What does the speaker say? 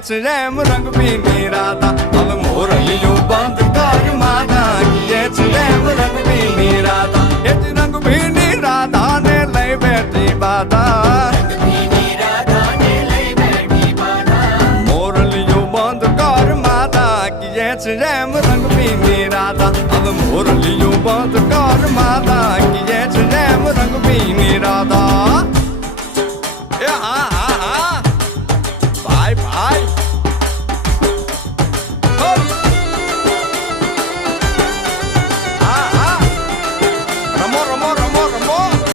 છે એમ રંગ પીની રાધા હવે મોરલીઓ બંધ કર માતા કીએ છે એમ રંગ પીની રાધા એ જ રંગ પીની રાધા ને લઈ બેઠી બાધા મોરલીઓ બંધ કર માતા કીએ છે એમ રંગ પીની રાધા હવે મોરલીઓ બંધ કર માતા